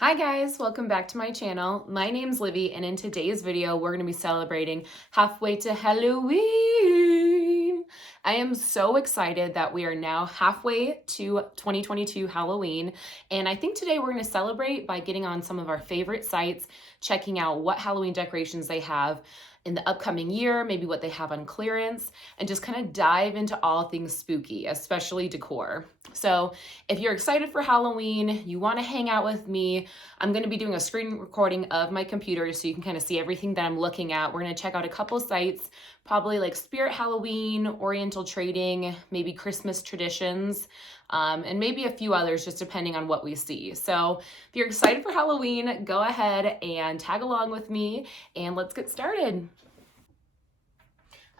Hi guys, welcome back to my channel. My name's Livy, and in today's video, we're going to be celebrating halfway to Halloween. I am so excited that we are now halfway to 2022 Halloween, and I think today we're going to celebrate by getting on some of our favorite sites, checking out what Halloween decorations they have in the upcoming year, maybe what they have on clearance, and just kind of dive into all things spooky, especially decor. So if you're excited for Halloween, you want to hang out with me, I'm going to be doing a screen recording of my computer so you can kind of see everything that I'm looking at. We're going to check out a couple sites, probably like Spirit Halloween, Oriental Trading, maybe Christmas Traditions, and maybe a few others just depending on what we see. So if you're excited for Halloween, go ahead and tag along with me and let's get started.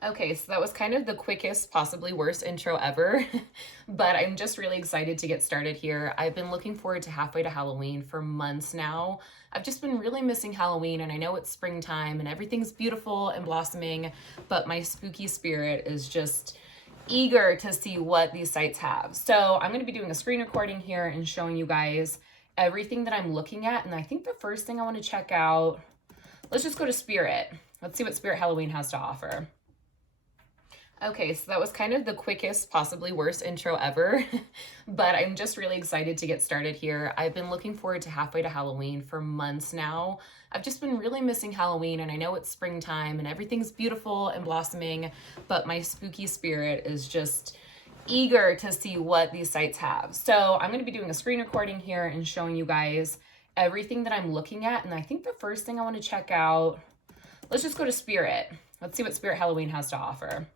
Okay, so that was kind of the quickest, possibly worst intro ever, but I'm just really excited to get started here. I've been looking forward to halfway to Halloween for months now. I've just been really missing Halloween, and I know it's springtime and everything's beautiful and blossoming, but my spooky spirit is just eager to see what these sites have. So I'm going to be doing a screen recording here and showing you guys everything that I'm looking at, and I think the first thing I want to check out, let's just go to Spirit. Let's see what Spirit Halloween has to offer. Okay, so that was kind of the quickest, possibly worst intro ever, but I'm just really excited to get started here. I've been looking forward to halfway to Halloween for months now. I've just been really missing Halloween, and I know it's springtime and everything's beautiful and blossoming, but my spooky spirit is just eager to see what these sites have. So I'm going to be doing a screen recording here and showing you guys everything that I'm looking at, and I think the first thing I want to check out, let's just go to Spirit. Let's see what Spirit Halloween has to offer.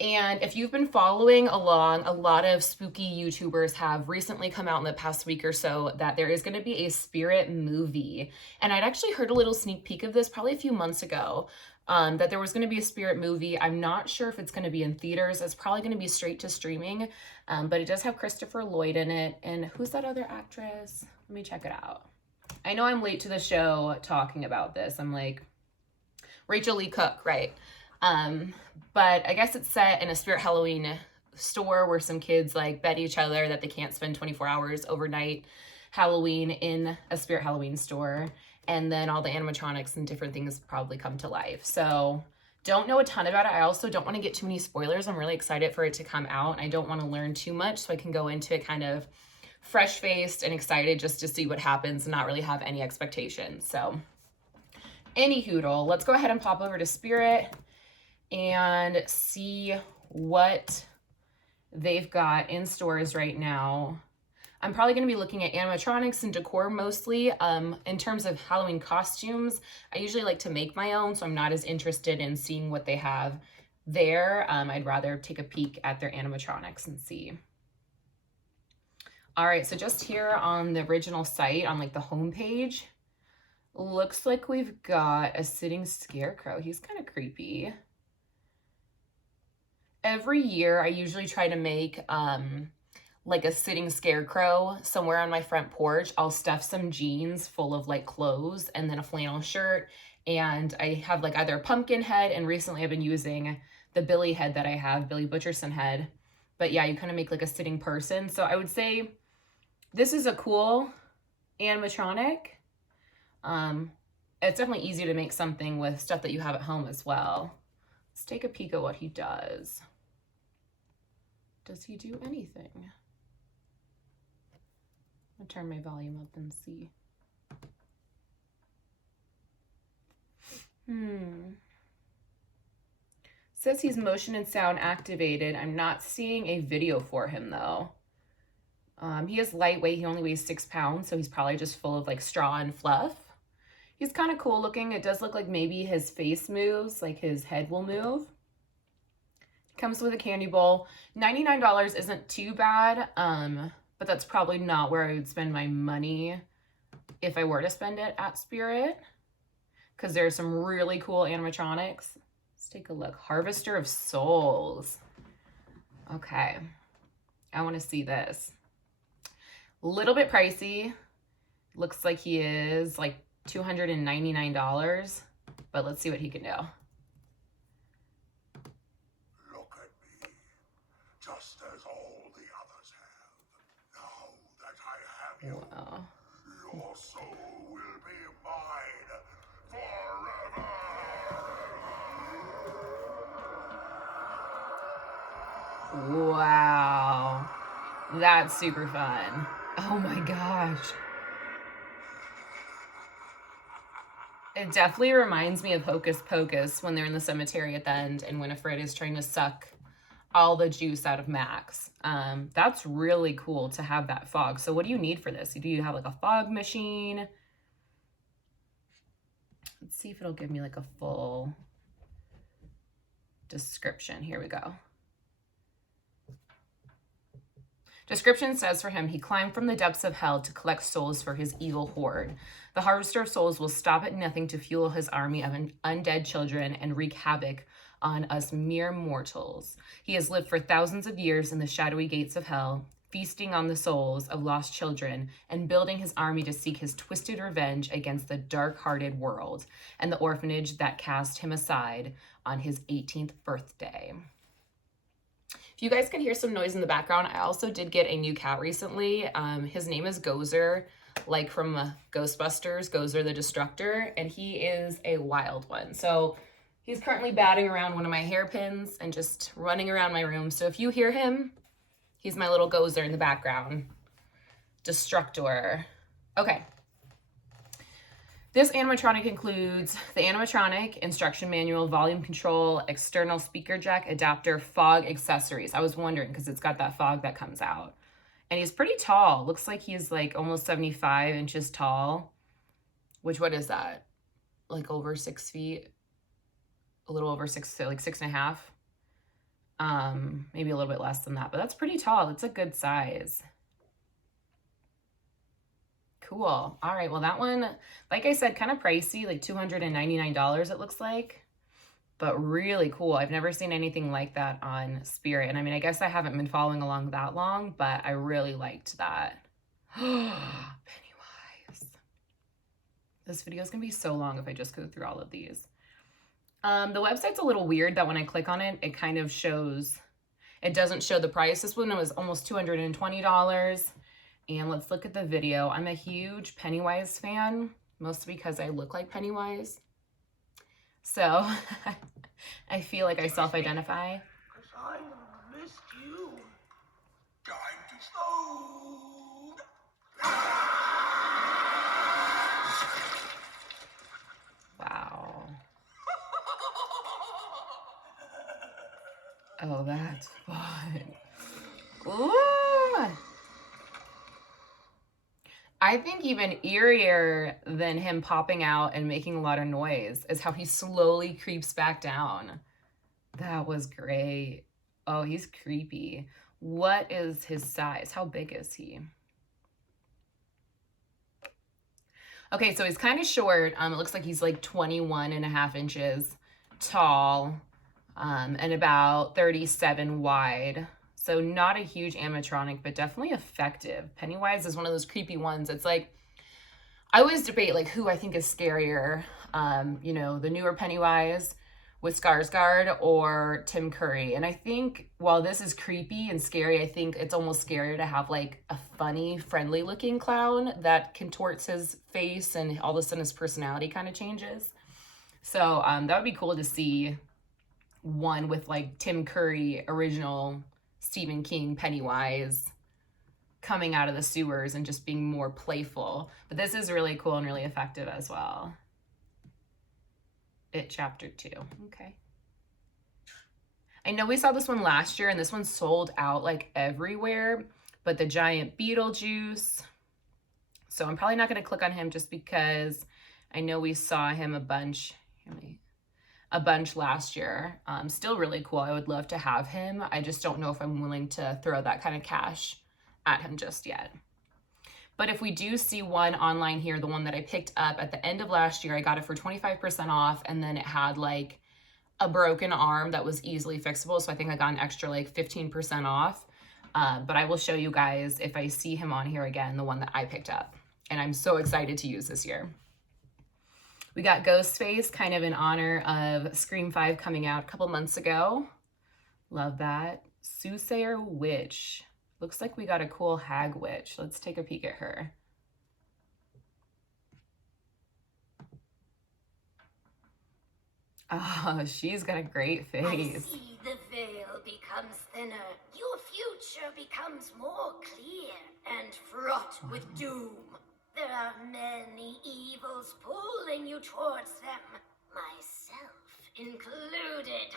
And if you've been following along, a lot of spooky YouTubers have recently come out in the past week or so that there is going to be a Spirit movie. And I'd actually heard a little sneak peek of this probably a few months ago, that there was going to be a Spirit movie. I'm not sure if it's going to be in theaters. It's probably going to be straight to streaming, but it does have Christopher Lloyd in it. And who's that other actress? Let me check it out. I know I'm late to the show talking about this. I'm like, Rachel Lee Cook, right? But I guess it's set in a Spirit Halloween store where some kids like bet each other that they can't spend 24 hours overnight Halloween in a Spirit Halloween store. And then all the animatronics and different things probably come to life. So don't know a ton about it. I also don't want to get too many spoilers. I'm really excited for it to come out, and I don't want to learn too much, so I can go into it kind of fresh-faced and excited just to see what happens and not really have any expectations. So anywho, let's go ahead and pop over to Spirit and see what they've got in stores right now. I'm probably going to be looking at animatronics and decor mostly. In terms of Halloween costumes, I usually like to make my own, so I'm not as interested in seeing what they have there. I'd rather take a peek at their animatronics and see. All right, so just here on the original site, on like the home page, looks like we've got a sitting Scarecrow. He's kind of creepy. Every year, I usually try to make like a sitting Scarecrow somewhere on my front porch. I'll stuff some jeans full of like clothes and then a flannel shirt. And I have like either a pumpkin head, and recently I've been using the Billy head that I have, Billy Butcherson head. But yeah, you kind of make like a sitting person. So I would say this is a cool animatronic. It's definitely easy to make something with stuff that you have at home as well. Let's take a peek at what he does. Does he do anything? I'll turn my volume up and see. Says he's motion and sound activated. I'm not seeing a video for him though. He is lightweight. He only weighs 6 pounds, so he's probably just full of like straw and fluff. He's kind of cool looking. It does look like maybe his face moves, like his head will move. Comes with a candy bowl. $99 isn't too bad, but that's probably not where I would spend my money if I were to spend it at Spirit, because there's some really cool animatronics. Let's take a look. Harvester of Souls. Okay, I want to see this. A little bit pricey. Looks like he is like $299, but let's see what he can do. Just as all the others have. Now that I have you, Wow. Your soul will be mine forever. Wow. That's super fun. Oh my gosh. It definitely reminds me of Hocus Pocus when they're in the cemetery at the end and Winifred is trying to suck all the juice out of Max. That's really cool to have that fog. So what do you need for this? Do you have like a fog machine? Let's see if it'll give me like a full description. Here we go. Description says for him, he climbed from the depths of hell to collect souls for his evil horde. The harvester of souls will stop at nothing to fuel his army of undead children and wreak havoc on us mere mortals. He has lived for thousands of years in the shadowy gates of hell, feasting on the souls of lost children and building his army to seek his twisted revenge against the dark-hearted world and the orphanage that cast him aside on his 18th birthday. If you guys can hear some noise in the background, I also did get a new cat recently. His name is Gozer, like from Ghostbusters, Gozer the Destructor, and he is a wild one. So he's currently batting around one of my hairpins and just running around my room. So if you hear him, he's my little Gozer in the background. Destructor. Okay. This animatronic includes the animatronic, instruction manual, volume control, external speaker jack, adapter, fog, accessories. I was wondering because it's got that fog that comes out. And he's pretty tall. Looks like he's like almost 75 inches tall. Which, what is that? Like over 6 feet? A little over 6, like 6.5. Maybe a little bit less than that, but that's pretty tall. It's a good size. Cool. All right. Well, that one, like I said, kind of pricey, like $299 it looks like, but really cool. I've never seen anything like that on Spirit. And I mean, I guess I haven't been following along that long, but I really liked that. Pennywise. This video is going to be so long if I just go through all of these. The website's a little weird that when I click on it, it kind of shows, it doesn't show the price. This one was almost $220. And let's look at the video. I'm a huge Pennywise fan, mostly because I look like Pennywise. So I feel like I self-identify. Because I missed you. Time to slow. Wow. Oh, that's fun. Ooh. I think even eerier than him popping out and making a lot of noise is how he slowly creeps back down. That was great. Oh, he's creepy. What is his size? How big is he? Okay, so he's kind of short. It looks like he's like 21.5 inches tall, and about 37 wide. So not a huge animatronic, but definitely effective. Pennywise is one of those creepy ones. It's like, I always debate like who I think is scarier. You know, the newer Pennywise with Skarsgård or Tim Curry. And I think while this is creepy and scary, I think it's almost scarier to have like a funny, friendly looking clown that contorts his face and all of a sudden his personality kind of changes. So that would be cool to see one with like Tim Curry, original Stephen King Pennywise coming out of the sewers and just being more playful. But this is really cool and really effective as well. It Chapter 2. Okay. I know we saw this one last year and this one sold out like everywhere, but the giant Beetlejuice. So I'm probably not going to click on him just because I know we saw him a bunch last year. Still really cool. I would love to have him. I just don't know if I'm willing to throw that kind of cash at him just yet. But if we do see one online here, the one that I picked up at the end of last year, I got it for 25% off, and then it had like a broken arm that was easily fixable. So I think I got an extra like 15% off. But I will show you guys if I see him on here again, the one that I picked up. And I'm so excited to use this year. We got Ghostface, kind of in honor of Scream 5 coming out a couple months ago. Love that. Soothsayer Witch. Looks like we got a cool hag witch. Let's take a peek at her. Oh, she's got a great I face. see the veil becomes thinner. Your future becomes more clear and fraught with doom. There are many evils pulling you towards them, myself included.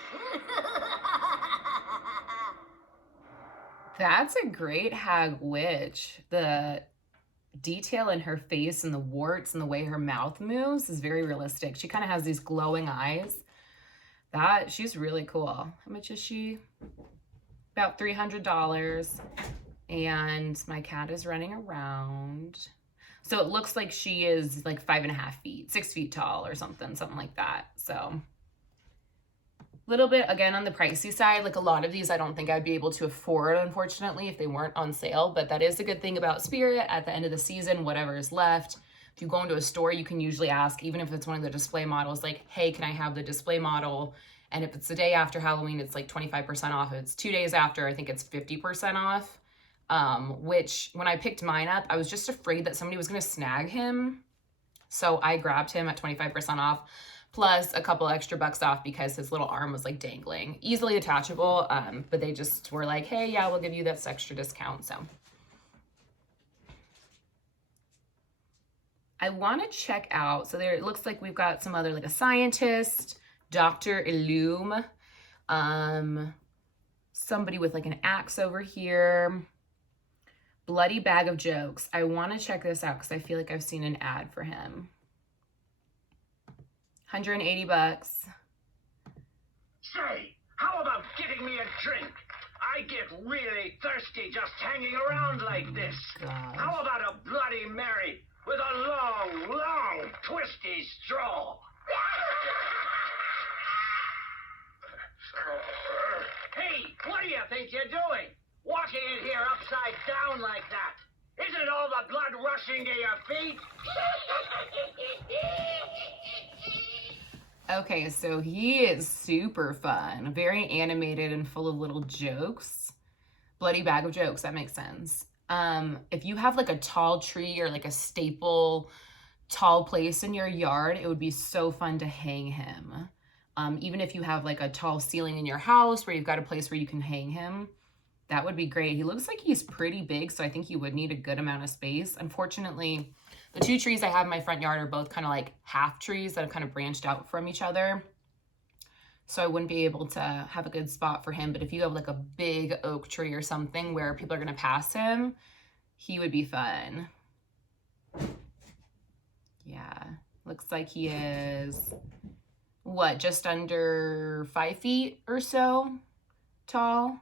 That's a great hag witch. The detail in her face and the warts and the way her mouth moves is very realistic. She kind of has these glowing eyes. She's really cool. How much is she? About $300. And my cat is running around. So it looks like she is like 5.5 feet, 6 feet tall or something like that. So little bit, again, on the pricey side. Like a lot of these I don't think I'd be able to afford, unfortunately, if they weren't on sale. But that is a good thing about Spirit. At the end of the season, whatever is left, if you go into a store, you can usually ask, even if it's one of the display models, like, hey, can I have the display model? And if it's the day after Halloween, it's like 25% off. If it's 2 days after, I think it's 50% off. Which when I picked mine up, I was just afraid that somebody was going to snag him. So I grabbed him at 25% off. Plus a couple extra bucks off because his little arm was like dangling, easily attachable. But they just were like, hey, yeah, we'll give you this extra discount. So I want to check out. So there, it looks like we've got some other, like a scientist, Dr. Illume, somebody with like an axe over here, Bloody Bag of Jokes. I want to check this out because I feel like I've seen an ad for him. $180. Say, how about getting me a drink? I get really thirsty just hanging around like this. God. How about a Bloody Mary with a long, long, twisty straw? Hey, what do you think you're doing? Walking in here upside down like that? Isn't all the blood rushing to your feet? Okay, so he is super fun, very animated and full of little jokes. Bloody Bag of Jokes, that makes sense. If you have like a tall tree or like a staple tall place in your yard, it would be so fun to hang him. Even if you have like a tall ceiling in your house where you've got a place where you can hang him, that would be great. He looks like he's pretty big, so I think you would need a good amount of space. Unfortunately, the 2 trees I have in my front yard are both kind of like half trees that have kind of branched out from each other. So I wouldn't be able to have a good spot for him. But if you have like a big oak tree or something where people are going to pass him, he would be fun. Yeah, looks like he is, what, just under 5 feet or so tall.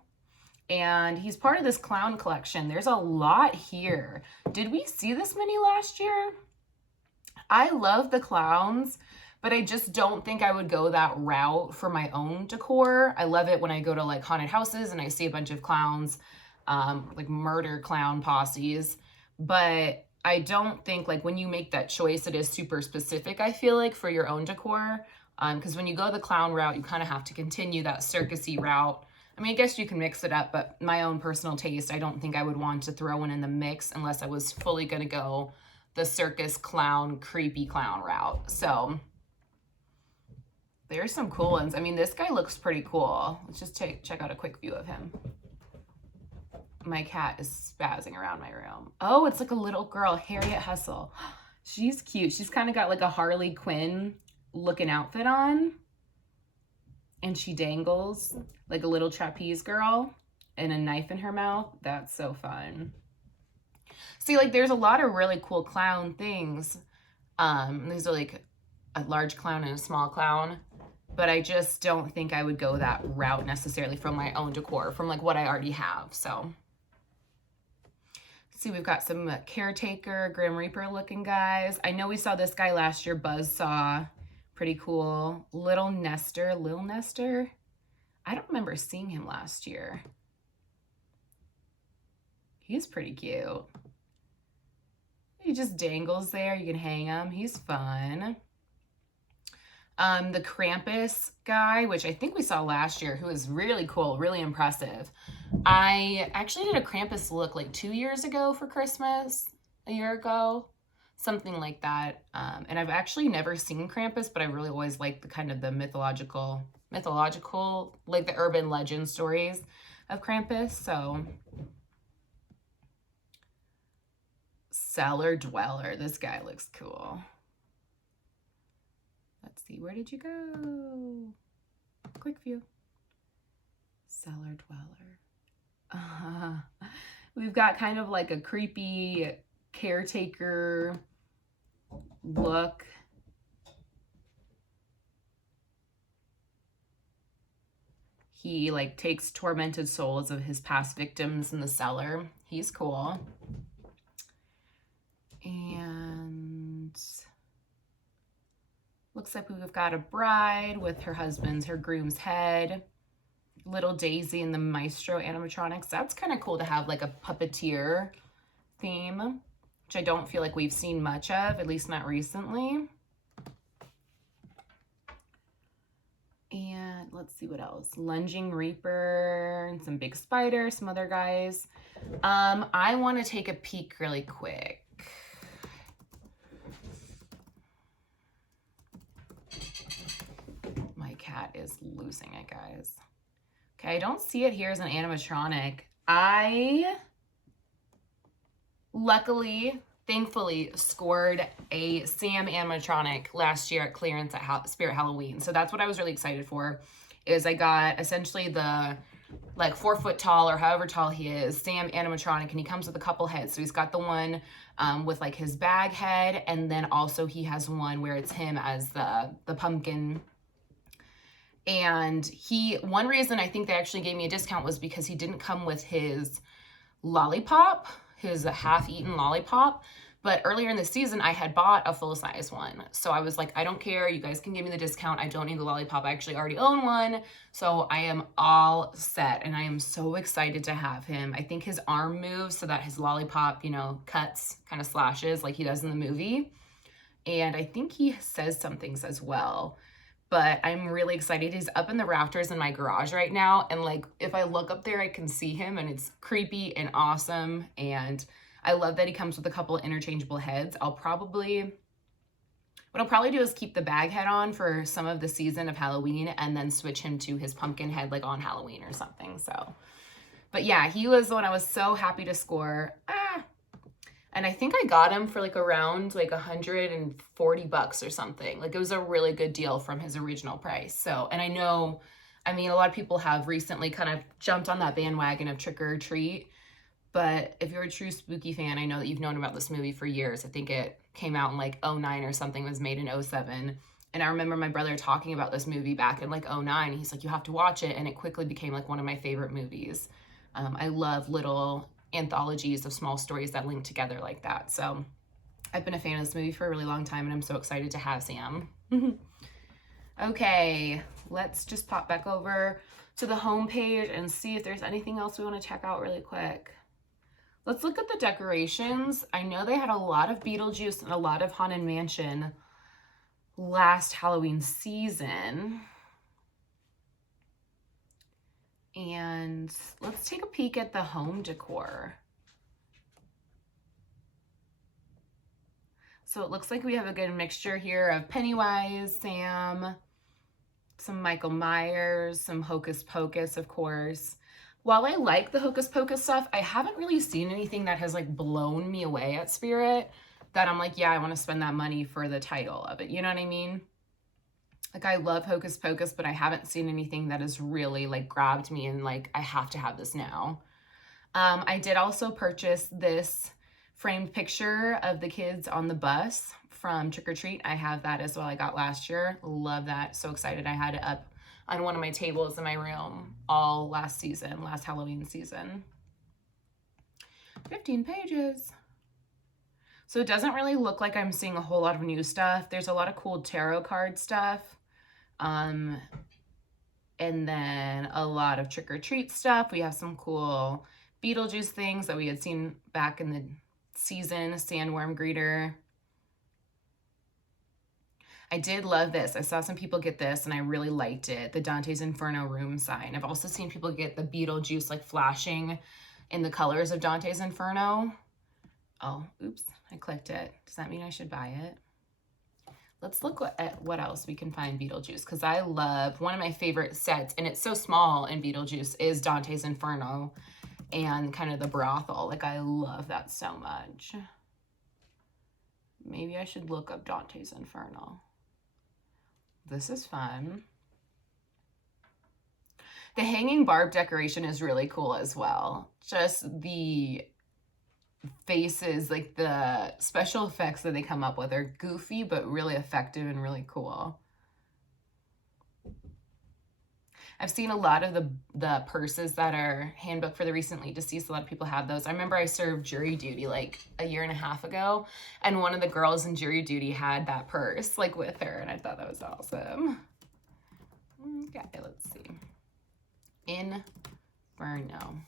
And he's part of this clown collection. There's a lot here. Did we see this many last year? I love the clowns, but I just don't think I would go that route for my own decor. I love it when I go to like haunted houses and I see a bunch of clowns, like murder clown posses. But I don't think like when you make that choice, it is super specific, I feel like, for your own decor. Because when you go the clown route, you kind of have to continue that circusy route. I mean, I guess you can mix it up, but my own personal taste, I don't think I would want to throw one in the mix unless I was fully going to go the circus clown, creepy clown route. So there's some cool ones. I mean, this guy looks pretty cool. Let's just check out a quick view of him. My cat is spazzing around my room. Oh, it's like a little girl, Harriet Hustle. She's cute. She's kind of got like a Harley Quinn looking outfit on. And she dangles like a little trapeze girl and a knife in her mouth. That's so fun. See, like there's a lot of really cool clown things. These are like a large clown and a small clown. But I just don't think I would go that route necessarily from my own decor, from like what I already have. So, let's see, we've got some Caretaker, Grim Reaper looking guys. I know we saw this guy last year, Buzzsaw. Pretty cool. Lil Nestor. I don't remember seeing him last year. He's pretty cute. He just dangles there. You can hang him. He's fun. The Krampus guy, which I think we saw last year, who is really cool, really impressive. I actually did a Krampus look like 2 years ago for Christmas, a year ago. something like that. And I've actually never seen Krampus, but I really always like the kind of the mythological, like the urban legend stories of Krampus. So Cellar Dweller, this guy looks cool. Let's see, where did you go? Quick view. Cellar Dweller. We've got kind of like a creepy caretaker look. He like takes tormented souls of his past victims in the cellar. He's cool. And looks like we've got a bride with her groom's head. Little Daisy and the Maestro animatronics. That's kind of cool to have like a puppeteer theme, which I don't feel like we've seen much of, at least not recently. And let's see what else. Lunging Reaper and some big spider, some other guys. I want to take a peek really quick. My cat is losing it, guys. Okay, I don't see it here as an animatronic. I luckily, thankfully, scored a Sam animatronic last year at clearance at Spirit Halloween. So that's what I was really excited for, is I got essentially the like 4 foot tall or however tall he is, Sam animatronic, and he comes with a couple heads. So he's got the one with like his bag head, and then also he has one where it's him as the pumpkin. And one reason I think they actually gave me a discount was because he didn't come with his lollipop, his half-eaten lollipop. But earlier in the season, I had bought a full-size one. So I was like, I don't care. You guys can give me the discount. I don't need the lollipop. I actually already own one. So I am all set. And I am so excited to have him. I think his arm moves so that his lollipop, you know, cuts, kind of slashes like he does in the movie. And I think he says some things as well. But I'm really excited. He's up in the rafters in my garage right now. And like, if I look up there, I can see him, and it's creepy and awesome. And I love that he comes with a couple of interchangeable heads. What I'll probably do is keep the bag head on for some of the season of Halloween and then switch him to his pumpkin head like on Halloween or something. So, but yeah, he was the one I was so happy to score. And I think I got him for like around like $140 or something. Like it was a really good deal from his original price. So, and I know, I mean, a lot of people have recently kind of jumped on that bandwagon of Trick or Treat. But if you're a true spooky fan, I know that you've known about this movie for years. I think it came out in like 2009 or something, was made in 2007. And I remember my brother talking about this movie back in like 2009. He's like, you have to watch it. And it quickly became like one of my favorite movies. I love little anthologies of small stories that link together like that. So I've been a fan of this movie for a really long time, and I'm so excited to have Sam. Okay, let's just pop back over to the home page and see if there's anything else we want to check out really quick. Let's look at the decorations. I know they had a lot of Beetlejuice and a lot of Haunted Mansion last Halloween season. And let's take a peek at the home decor. So it looks like we have a good mixture here of Pennywise, Sam, some Michael Myers, some Hocus Pocus, of course. While I like the Hocus Pocus stuff, I haven't really seen anything that has like blown me away at Spirit that I'm like, yeah, I want to spend that money for the title of it. You know what I mean? Like, I love Hocus Pocus, but I haven't seen anything that has really like grabbed me and like, I have to have this now. I did also purchase this framed picture of the kids on the bus from Trick or Treat. I have that as well. I got last year. Love that. So excited. I had it up on one of my tables in my room all last Halloween season. 15 pages. So it doesn't really look like I'm seeing a whole lot of new stuff. There's a lot of cool tarot card stuff. And then a lot of Trick or Treat stuff. We have some cool Beetlejuice things that we had seen back in the season. Sandworm greeter. I did love this. I saw some people get this and I really liked it. The Dante's Inferno room sign. I've also seen people get the Beetlejuice like flashing in the colors of Dante's Inferno. Oh, oops, I clicked it. Does that mean I should buy it? Let's look at what else we can find Beetlejuice, because I love, one of my favorite sets, and it's so small in Beetlejuice, is Dante's Inferno and kind of the brothel. Like, I love that so much. Maybe I should look up Dante's Inferno. This is fun. The hanging barb decoration is really cool as well. Just the faces, like the special effects that they come up with are goofy but really effective and really cool. I've seen a lot of the purses that are handbook for the recently deceased. A lot of people have those. I remember I served jury duty like a year and a half ago, and one of the girls in jury duty had that purse like with her, and I thought that was awesome. Okay, let's see. Inferno.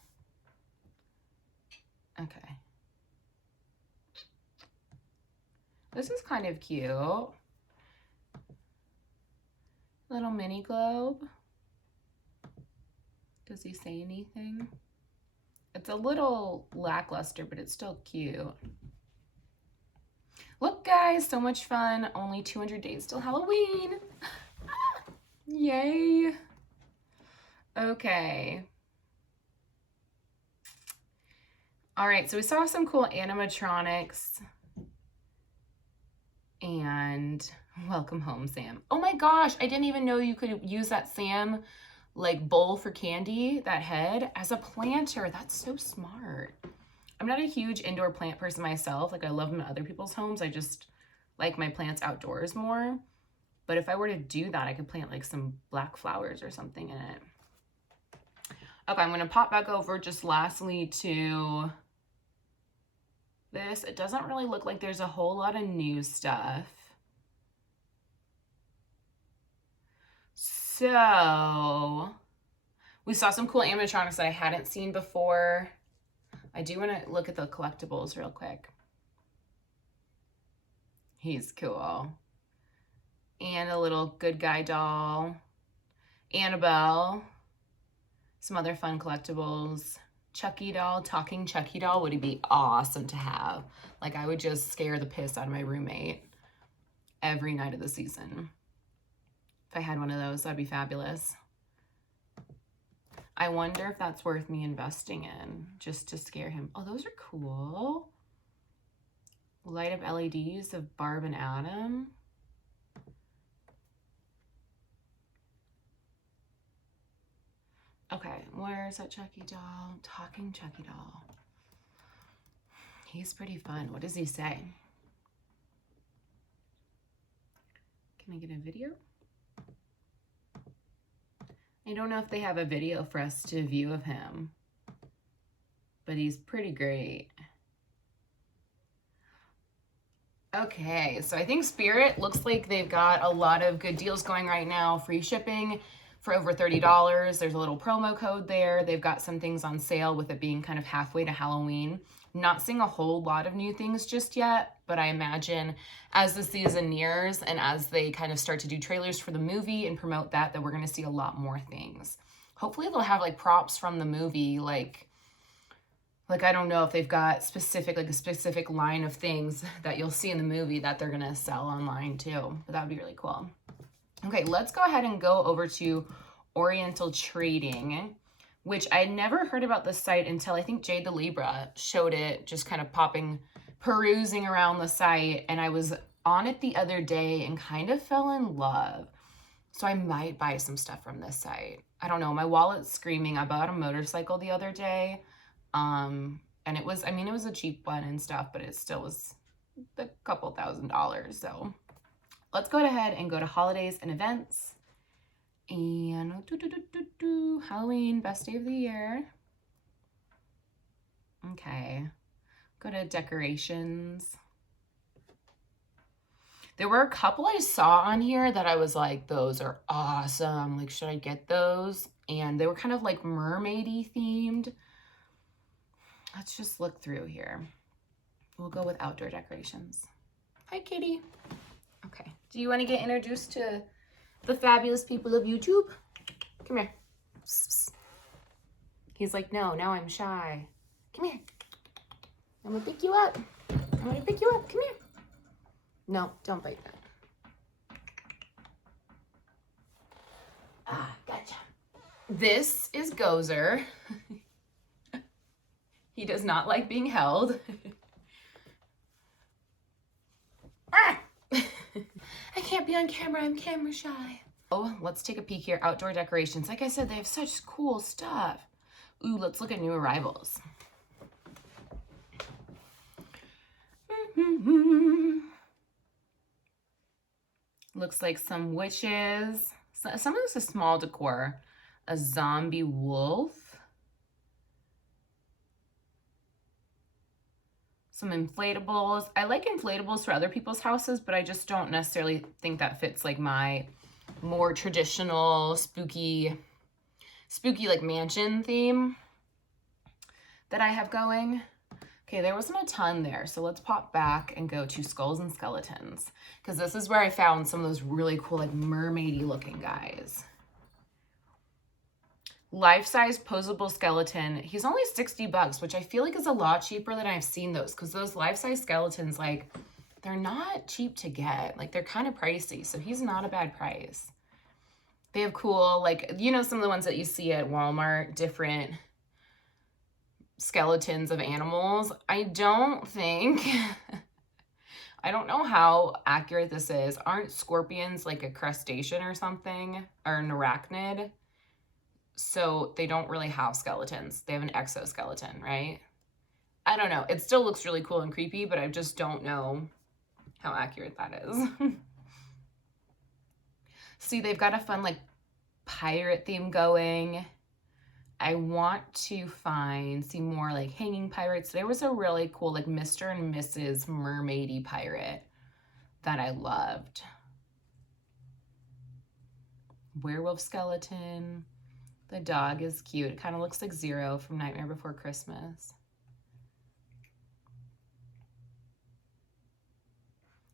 Okay. This is kind of cute. Little mini globe. Does he say anything? It's a little lackluster, but it's still cute. Look, guys, so much fun. Only 200 days till Halloween. Yay. Okay. All right, so we saw some cool animatronics. And welcome home, Sam. Oh my gosh, I didn't even know you could use that Sam like bowl for candy, that head, as a planter. That's so smart. I'm not a huge indoor plant person myself. Like, I love them in other people's homes. I just like my plants outdoors more. But if I were to do that, I could plant like some black flowers or something in it. Okay, I'm gonna pop back over just lastly to this. It doesn't really look like there's a whole lot of new stuff. So we saw some cool animatronics that I hadn't seen before. I do want to look at the collectibles real quick. He's cool. And a little good guy doll. Annabelle. Some other fun collectibles. Chucky Doll, talking Chucky Doll would be awesome to have. Like, I would just scare the piss out of my roommate every night of the season. If I had one of those, that'd be fabulous. I wonder if that's worth me investing in just to scare him. Oh, those are cool. Light up LEDs of Barb and Adam. Okay, where's that Chucky Doll? Talking Chucky Doll. He's pretty fun. What does he say? Can I get a video? I don't know if they have a video for us to view of him, but he's pretty great. Okay, so I think Spirit looks like they've got a lot of good deals going right now. Free shipping for over $30. There's a little promo code there. They've got some things on sale with it being kind of halfway to Halloween. Not seeing a whole lot of new things just yet, but I imagine as the season nears and as they kind of start to do trailers for the movie and promote that we're going to see a lot more things. Hopefully they'll have like props from the movie, like I don't know if they've got specific, like a specific line of things that you'll see in the movie that they're going to sell online too, but that would be really cool. Okay, let's go ahead and go over to Oriental Trading, which I never heard about this site until I think Jade the Libra showed it, just kind of perusing around the site, and I was on it the other day and kind of fell in love. So I might buy some stuff from this site. I don't know, my wallet's screaming. I bought a motorcycle the other day, and it was, I mean, it was a cheap one and stuff, but it still was a couple $1,000s, so let's go ahead and go to holidays and events. And Halloween, best day of the year. Okay, go to decorations. There were a couple I saw on here that I was like, those are awesome. Like, should I get those? And they were kind of like mermaidy themed. Let's just look through here. We'll go with outdoor decorations. Hi, kitty. Okay, do you want to get introduced to the fabulous people of YouTube? Come here. He's like, no, now I'm shy. Come here. I'm gonna pick you up. want to pick you up. Come here. No, don't bite that. Ah, gotcha. This is Gozer. He does not like being held. Ah! I can't be on camera, I'm camera shy. Oh, let's take a peek here. Outdoor decorations. Like I said, they have such cool stuff. Ooh, let's look at new arrivals. Looks like some witches. Some of this is small decor. A zombie wolf. Some inflatables. I like inflatables for other people's houses, but I just don't necessarily think that fits like my more traditional spooky like mansion theme that I have going. Okay, there wasn't a ton there, so let's pop back and go to skulls and skeletons, because this is where I found some of those really cool like mermaidy looking guys. Life-size posable skeleton. He's only $60, which I feel like is a lot cheaper than I've seen those, because those life-size skeletons, like, they're not cheap to get. Like, they're kind of pricey, so he's not a bad price. They have cool, like, you know, some of the ones that you see at Walmart, different skeletons of animals. I don't think, I don't know how accurate this is. Aren't scorpions like a crustacean or something, or an arachnid? So they don't really have skeletons. They have an exoskeleton, right? I don't know. It still looks really cool and creepy, but I just don't know how accurate that is. See, they've got a fun like pirate theme going. I want to see more like hanging pirates. There was a really cool like Mr. and Mrs. Mermaidy pirate that I loved. Werewolf skeleton. The dog is cute. It kind of looks like Zero from Nightmare Before Christmas.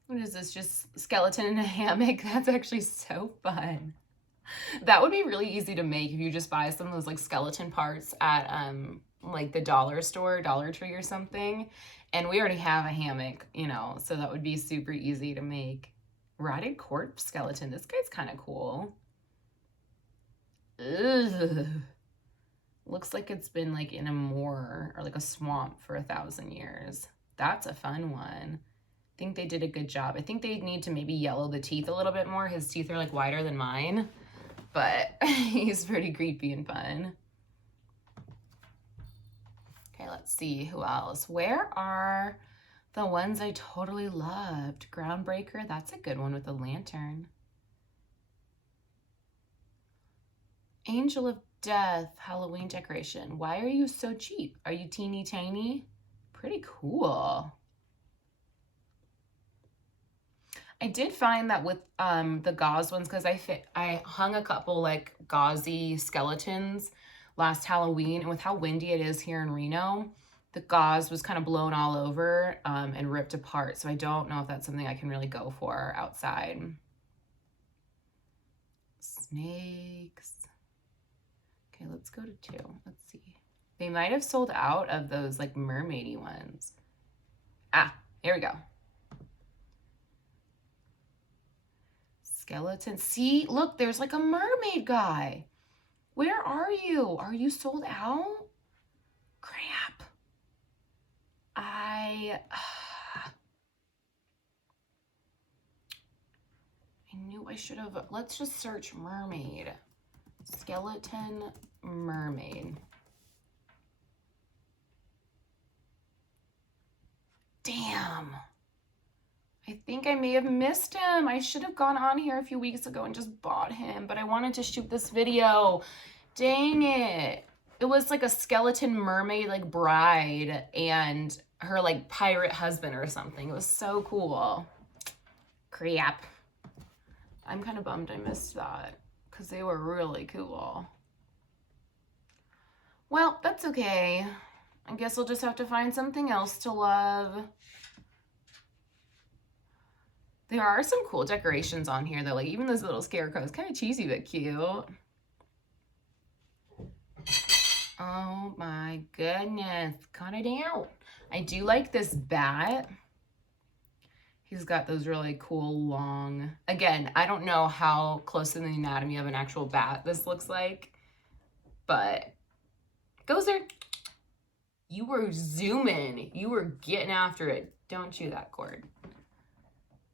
What is this? Just skeleton in a hammock? That's actually so fun. That would be really easy to make if you just buy some of those like skeleton parts at like the dollar store, Dollar Tree or something. And we already have a hammock, you know, so that would be super easy to make. Rotted corpse skeleton. This guy's kind of cool. Ugh. Looks like it's been like in a moor or like a swamp for 1,000 years. That's a fun one. I think they did a good job. I think they need to maybe yellow the teeth a little bit more. His teeth are like wider than mine, but he's pretty creepy and fun. Okay, let's see who else. Where are the ones I totally loved? Groundbreaker, that's a good one with a lantern. Angel of Death Halloween decoration. Why are you so cheap? Are you teeny tiny? Pretty cool. I did find that with the gauze ones, because I hung a couple like gauzy skeletons last Halloween, and with how windy it is here in Reno, the gauze was kind of blown all over and ripped apart. So I don't know if that's something I can really go for outside. Snakes. Okay, let's go to 2. Let's see. They might have sold out of those like mermaidy ones. Ah, here we go. Skeleton. See, look, there's like a mermaid guy. Where are you? Are you sold out? Crap. I knew I should have. Let's just search mermaid. Skeleton mermaid. Damn. I think I may have missed him. I should have gone on here a few weeks ago and just bought him, but I wanted to shoot this video. Dang it. It was like a skeleton mermaid like bride and her like pirate husband or something. It was so cool. Crap. I'm kind of bummed I missed that because they were really cool. Well, that's okay. I guess we'll just have to find something else to love. There are some cool decorations on here though, like even those little scarecrows, kind of cheesy but cute. Oh my goodness, cut it out. I do like this bat. He's got those really cool long, again, I don't know how close to the anatomy of an actual bat this looks like, but goes there. You were zooming. You were getting after it. Don't chew that cord.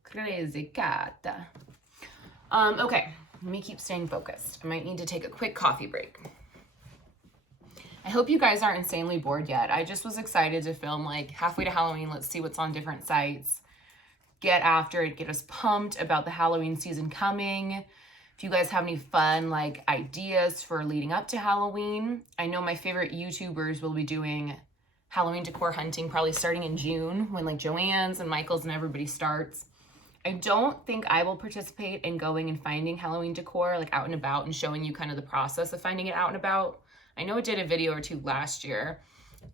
Crazy cat. Okay, let me keep staying focused. I might need to take a quick coffee break. I hope you guys aren't insanely bored yet. I just was excited to film like halfway to Halloween. Let's see what's on different sites. Get after it. Get us pumped about the Halloween season coming. If you guys have any fun like ideas for leading up to Halloween, I know my favorite YouTubers will be doing Halloween decor hunting probably starting in June when like Joann's and Michael's and everybody starts. I don't think I will participate in going and finding Halloween decor like out and about and showing you kind of the process of finding it out and about. I know I did a video or two last year,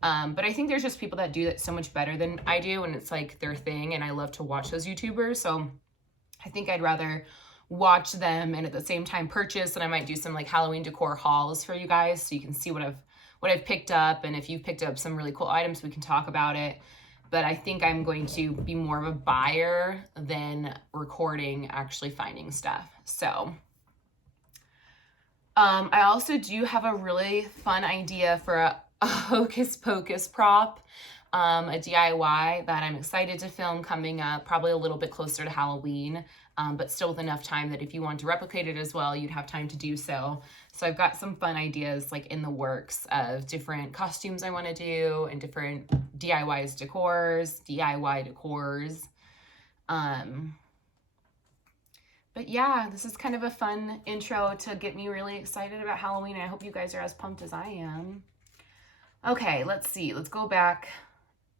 but I think there's just people that do that so much better than I do, and it's like their thing, and I love to watch those YouTubers, so I think I'd rather watch them and at the same time purchase, and I might do some like Halloween decor hauls for you guys so you can see what I've picked up, and if you've picked up some really cool items, we can talk about it. But I think I'm going to be more of a buyer than recording, actually finding stuff. So I also do have a really fun idea for a Hocus Pocus prop, a DIY that I'm excited to film coming up, probably a little bit closer to Halloween, but still with enough time that if you want to replicate it as well, you'd have time to do so. So I've got some fun ideas like in the works of different costumes I want to do and different DIY decors. But yeah, this is kind of a fun intro to get me really excited about Halloween. I hope you guys are as pumped as I am. Okay, let's see. Let's go back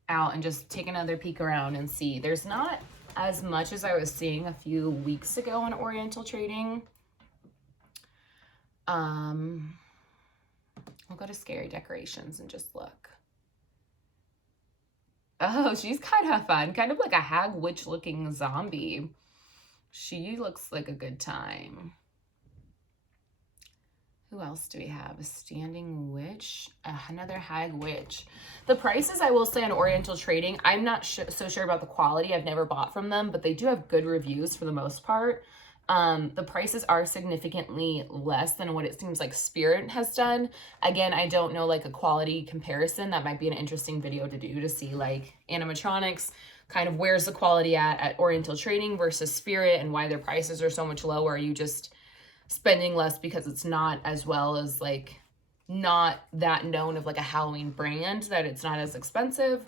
out and just take another peek around and see. There's not as much as I was seeing a few weeks ago on Oriental Trading. We'll go to scary decorations and just look. Oh, she's kind of fun. Kind of like a hag witch looking zombie. She looks like a good time. Who else do we have? A standing witch, another hag witch. The prices, I will say, on Oriental Trading, I'm not so sure about the quality. I've never bought from them, but they do have good reviews for the most part. The prices are significantly less than what it seems like Spirit has done. Again, I don't know like a quality comparison. That might be an interesting video to do to see like animatronics, kind of where's the quality at Oriental Trading versus Spirit and why their prices are so much lower. Are you just spending less because it's not as well as like not that known of like a Halloween brand that it's not as expensive,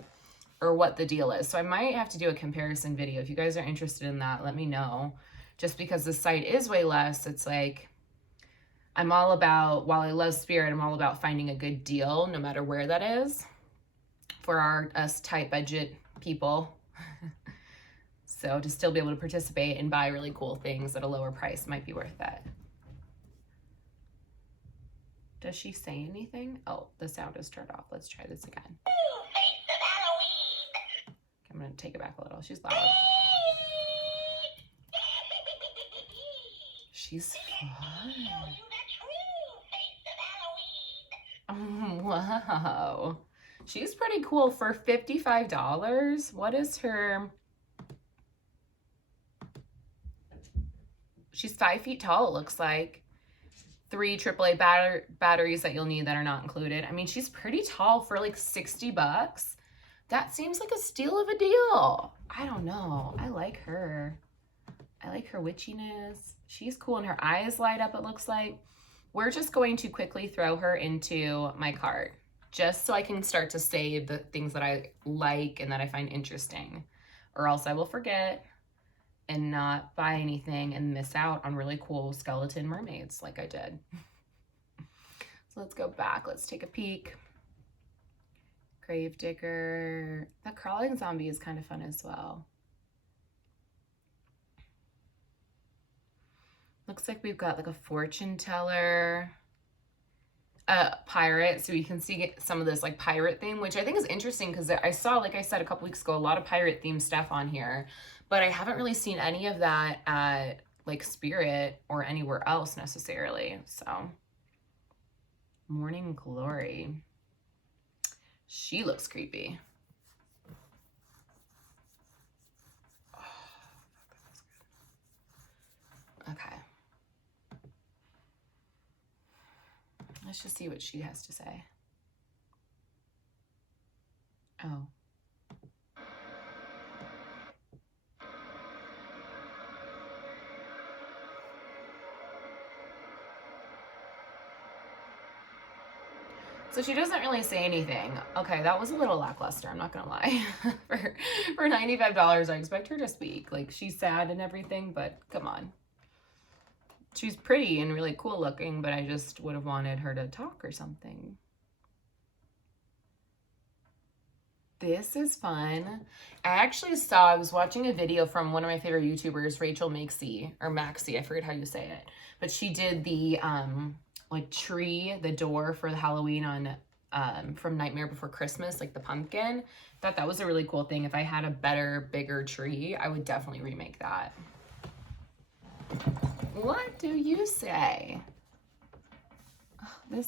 or what the deal is? So I might have to do a comparison video. If you guys are interested in that, let me know. Just because the site is way less, it's like I'm all about, while I love Spirit, I'm all about finding a good deal no matter where that is for us tight budget people. So to still be able to participate and buy really cool things at a lower price might be worth it. Does she say anything? Oh, the sound is turned off. Let's try this again. I'm gonna take it back a little. She's loud. She's fun. Wow. She's pretty cool for $55. What is her? She's 5 feet tall, it looks like. 3 AAA batteries that you'll need that are not included. I mean, she's pretty tall for like $60. That seems like a steal of a deal. I don't know. I like her. I like her witchiness. She's cool and her eyes light up, it looks like. We're just going to quickly throw her into my cart just so I can start to save the things that I like and that I find interesting, or else I will forget and not buy anything and miss out on really cool skeleton mermaids like I did. So let's go back. Let's take a peek. Gravedigger. That crawling zombie is kind of fun as well. Looks like we've got like a fortune teller, a pirate, so you can see some of this like pirate theme, which I think is interesting because I saw, like I said a couple weeks ago, a lot of pirate themed stuff on here, but I haven't really seen any of that at like Spirit or anywhere else necessarily. So Morning Glory. She looks creepy. Oh, Let's just see what she has to say. Oh. So she doesn't really say anything. Okay, that was a little lackluster, I'm not gonna lie. for $95, I expect her to speak. Like, she's sad and everything, but come on. She's pretty and really cool looking, but I just would have wanted her to talk or something. This is fun. I was watching a video from one of my favorite YouTubers, Rachel Maxey, or Maxey, I forget how you say it. But she did the like the door for the Halloween on from Nightmare Before Christmas, like the pumpkin. Thought that was a really cool thing. If I had a better, bigger tree, I would definitely remake that. What do you say? Oh,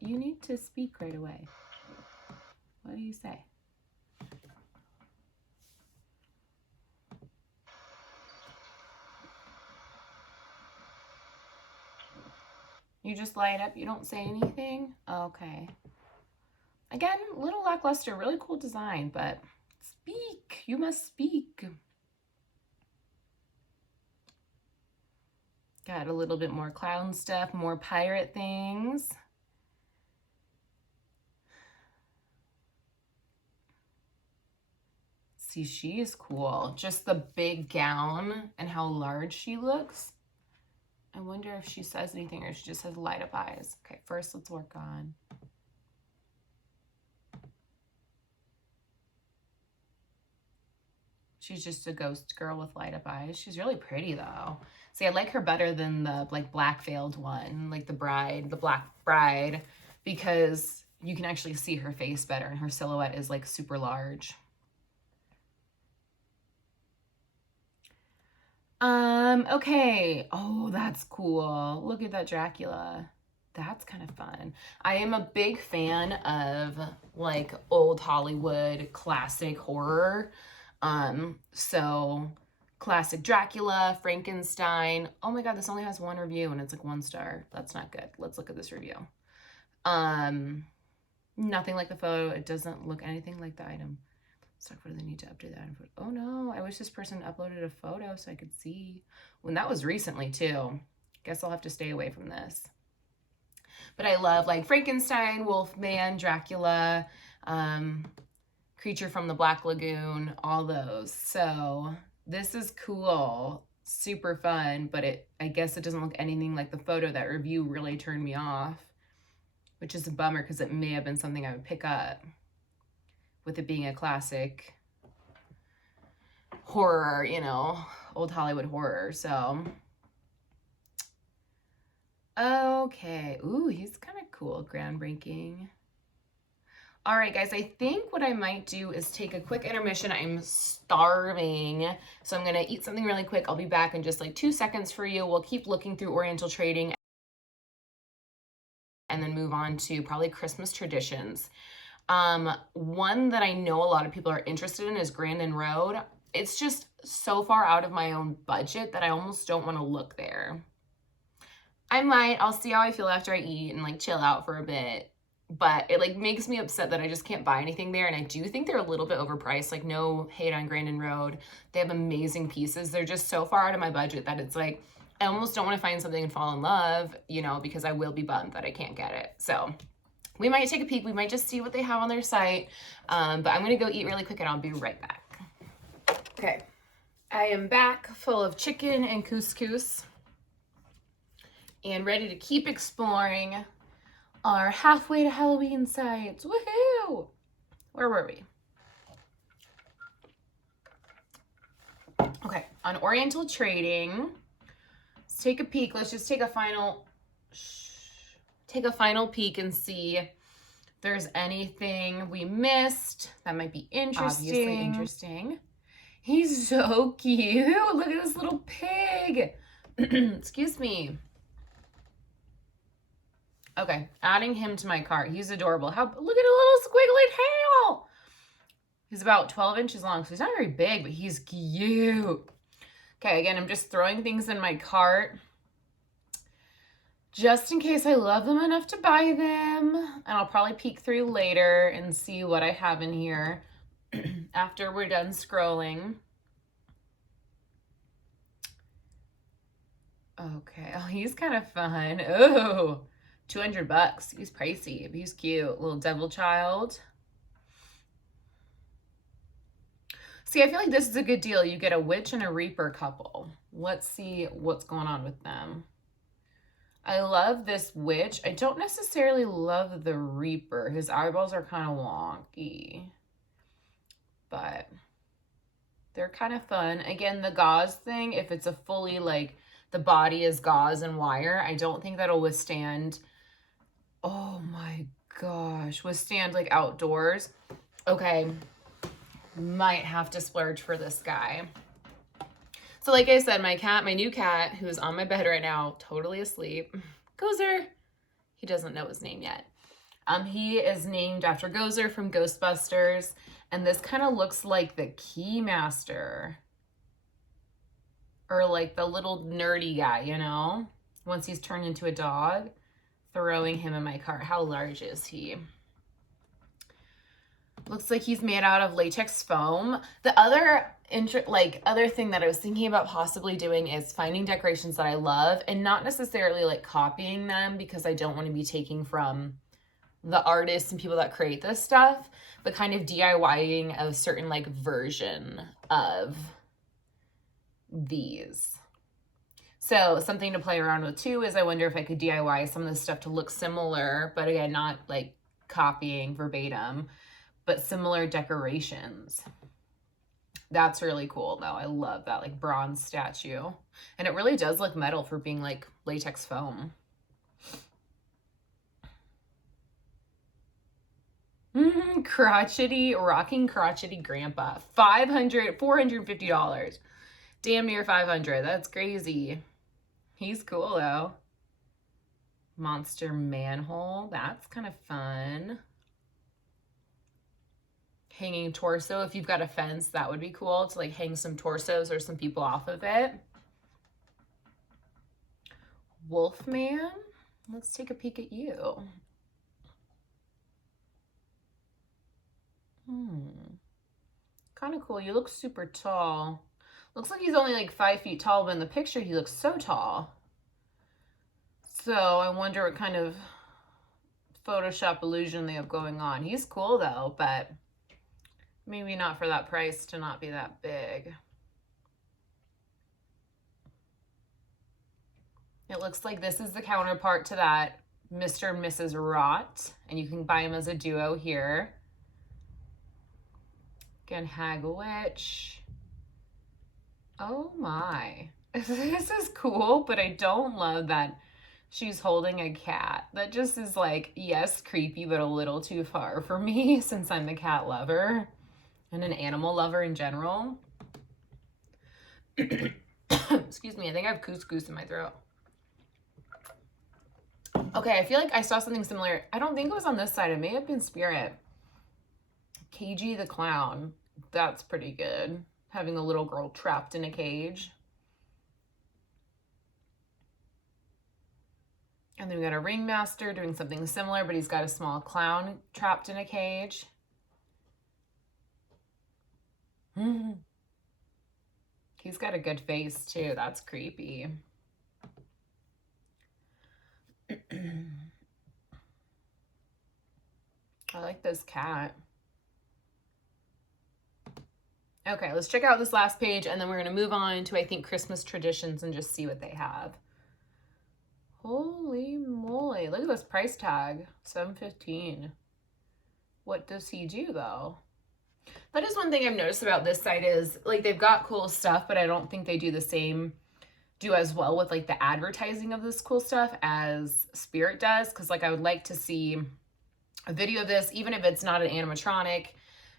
you need to speak right away. What do you say? You just light up, you don't say anything? Okay. Again, little lackluster, really cool design, but speak, you must speak. Got a little bit more clown stuff, more pirate things. See, she is cool. Just the big gown and how large she looks. I wonder if she says anything or she just has light up eyes. Okay, first let's work on. She's just a ghost girl with light up eyes. She's really pretty though. See, I like her better than the like black veiled one, like the black bride, because you can actually see her face better and her silhouette is like super large. Okay. Oh, that's cool. Look at that Dracula. That's kind of fun. I am a big fan of like old Hollywood classic horror. So classic Dracula, Frankenstein. Oh my God, this only has one review and it's like 1 star. That's not good. Let's look at this review. Nothing like the photo. It doesn't look anything like the item. So what do they need to update that info? Oh no, I wish this person uploaded a photo so I could see. When that was recently too. Guess I'll have to stay away from this. But I love like Frankenstein, Wolfman, Dracula, Creature from the Black Lagoon, all those. So this is cool, super fun, but I guess it doesn't look anything like the photo. That review really turned me off, which is a bummer because it may have been something I would pick up. With it being a classic horror, you know, old Hollywood horror. So, okay. Ooh, he's kind of cool, groundbreaking. All right, guys, I think what I might do is take a quick intermission. I'm starving, so I'm gonna eat something really quick. I'll be back in just like 2 seconds for you. We'll keep looking through Oriental Trading and then move on to probably Christmas traditions. One that I know a lot of people are interested in is Grandin Road. It's just so far out of my own budget that I almost don't want to look there. I'll see how I feel after I eat and like chill out for a bit, but it like makes me upset that I just can't buy anything there. And I do think they're a little bit overpriced, like no hate on Grandin Road. They have amazing pieces. They're just so far out of my budget that it's like, I almost don't want to find something and fall in love, you know, because I will be bummed that I can't get it. So we might take a peek. We might just see what they have on their site. But I'm going to go eat really quick and I'll be right back. Okay. I am back full of chicken and couscous and ready to keep exploring our halfway to Halloween sites. Woohoo! Where were we? Okay. On Oriental Trading, let's take a peek. Let's just take a final peek and see if there's anything we missed that might be interesting. Obviously interesting. He's so cute. Look at this little pig. Excuse me. Okay, adding him to my cart. He's adorable. Look at a little squiggly tail. He's about 12 inches long, so he's not very big, but he's cute. Okay, again, I'm just throwing things in my cart. just in case I love them enough to buy them. And I'll probably peek through later and see what I have in here after we're done scrolling. Okay, oh, he's kind of fun. Oh, $200. He's pricey, but he's cute. Little devil child. See, I feel like this is a good deal. You get a witch and a reaper couple. Let's see what's going on with them. I love this witch. I don't necessarily love the reaper. His eyeballs are kind of wonky, but they're kind of fun. Again, the gauze thing, if it's a fully, like, the body is gauze and wire, I don't think that'll withstand, oh my gosh, withstand, like, outdoors. Okay, might have to splurge for this guy. So like I said, my new cat, who's on my bed right now, totally asleep, Gozer, he doesn't know his name yet. He is named after Gozer from Ghostbusters, and this kind of looks like the Keymaster, or like the little nerdy guy, you know, once he's turned into a dog. Throwing him in my cart. How large is he? Looks like he's made out of latex foam. The other thing that I was thinking about possibly doing is finding decorations that I love and not necessarily like copying them, because I don't want to be taking from the artists and people that create this stuff, but kind of DIYing a certain like version of these. So something to play around with too is I wonder if I could DIY some of this stuff to look similar, but again, not like copying verbatim, but similar decorations. That's really cool though. I love that like bronze statue. And it really does look metal for being like latex foam. Rocking crotchety grandpa. $450. Damn near 500. That's crazy. He's cool though. Monster manhole. That's kind of fun. Hanging torso. If you've got a fence, that would be cool to like hang some torsos or some people off of it. Wolfman. Let's take a peek at you. Kind of cool. You look super tall. Looks like he's only like 5 feet tall, but in the picture he looks so tall. So I wonder what kind of Photoshop illusion they have going on. He's cool though, but maybe not for that price to not be that big. It looks like this is the counterpart to that Mr. and Mrs. Rot, and you can buy them as a duo here. Again, Hag Witch. Oh my. This is cool, but I don't love that she's holding a cat. That just is like, yes, creepy, but a little too far for me since I'm a cat lover and an animal lover in general. Excuse me, I think I have couscous in my throat. Okay, I feel like I saw something similar. I don't think it was on this side. It may have been Spirit. Cagey the Clown. That's pretty good. Having a little girl trapped in a cage. And then we got a ringmaster doing something similar, but he's got a small clown trapped in a cage. He's got a good face too. That's creepy. I like this cat. Okay, let's check out this last page, and then we're going to move on to, I think, Christmas traditions and just see what they have. Holy moly. Look at this price tag. $7.15. What does he do, though? That is one thing I've noticed about this site is, like, they've got cool stuff, but I don't think they do as well with, like, the advertising of this cool stuff as Spirit does, because, like, I would like to see a video of this, even if it's not an animatronic,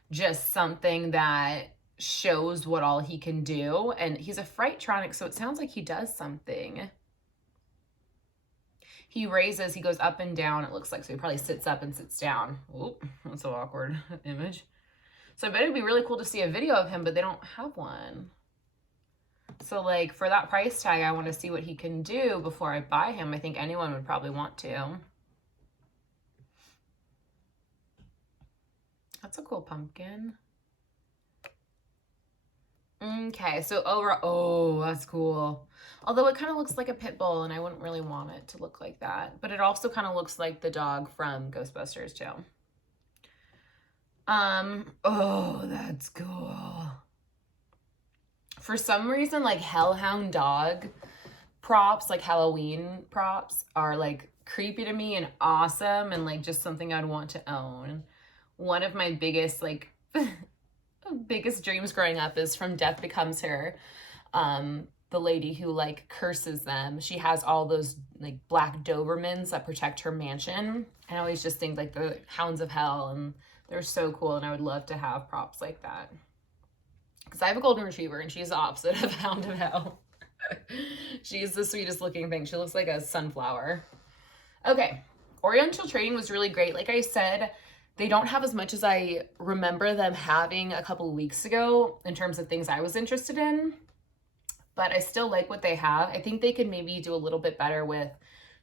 just something that shows what all he can do. And he's a Frightronic, so it sounds like he does something. He raises, he goes up and down, it looks like, so he probably sits up and sits down. Oop, that's so awkward image. So I bet it'd be really cool to see a video of him, but they don't have one. So like for that price tag, I want to see what he can do before I buy him. I think anyone would probably want to. That's a cool pumpkin. Okay, so oh, that's cool. Although it kind of looks like a pit bull and I wouldn't really want it to look like that. But it also kind of looks like the dog from Ghostbusters too. Oh, that's cool. For some reason, like hellhound dog props, like Halloween props, are like creepy to me and awesome and like just something I'd want to own. One of my biggest like biggest dreams growing up is from Death Becomes Her. The lady who like curses them, she has all those like black Dobermans that protect her mansion. I always just think like the hounds of hell, and they're so cool, and I would love to have props like that. Because I have a golden retriever and she's the opposite of hound of hell. She's the sweetest looking thing. She looks like a sunflower. Okay, Oriental Trading was really great. Like I said, they don't have as much as I remember them having a couple of weeks ago in terms of things I was interested in, but I still like what they have. I think they could maybe do a little bit better with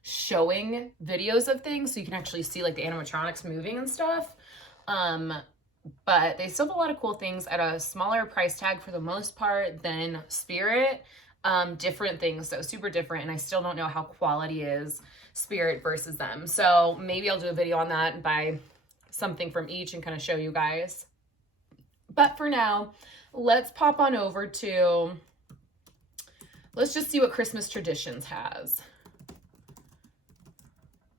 showing videos of things so you can actually see like the animatronics moving and stuff. But they still have a lot of cool things at a smaller price tag for the most part than Spirit. Different things, so super different, and I still don't know how quality is Spirit versus them. So maybe I'll do a video on that and buy something from each and kind of show you guys. But for now, let's pop on over to, let's just see what Christmas Traditions has.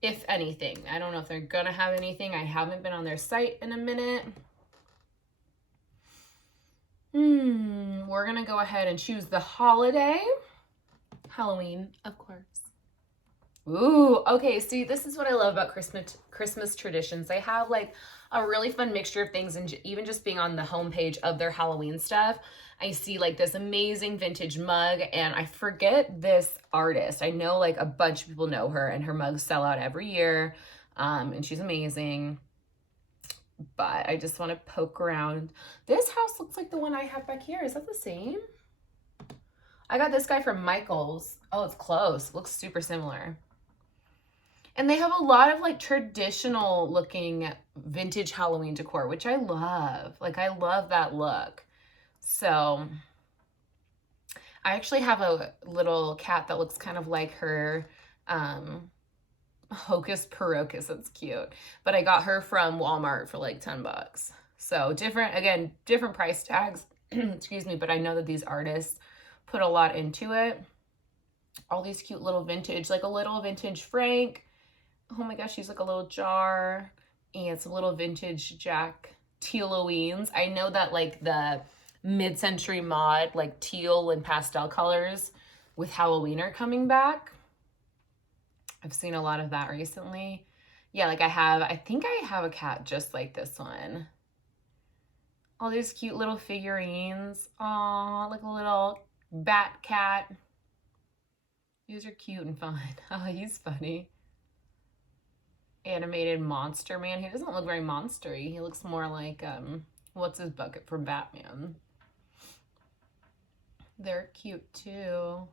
If anything. I don't know if they're gonna have anything. I haven't been on their site in a minute. We're gonna go ahead and choose the holiday. Halloween, of course. Ooh, okay, see, this is what I love about Christmas Traditions. They have like a really fun mixture of things, and even just being on the homepage of their Halloween stuff, I see like this amazing vintage mug, and I forget this artist. I know like a bunch of people know her, and her mugs sell out every year, and she's amazing. But I just want to poke around. This house looks like the one I have back here. Is that the same? I got this guy from Michael's. Oh, it's close. It looks super similar. And they have a lot of like traditional looking vintage Halloween decor, which I love. Like I love that look. So I actually have a little cat that looks kind of like her, Hocus Pocus. That's cute. But I got her from Walmart for like 10 bucks. So different, again, different price tags, excuse me, but I know that these artists put a lot into it. All these cute little vintage, like a little vintage Frank. Oh my gosh, she's like a little jar, and some little vintage Jack Tealoweens. I know that like the mid-century mod, like teal and pastel colors with Halloween are coming back. I've seen a lot of that recently. Yeah, like I think I have a cat just like this one. All these cute little figurines. Aw, like a little bat cat. These are cute and fun. Oh, he's funny. Animated monster man. He doesn't look very monstery. He looks more like, what's his bucket from Batman? They're cute too.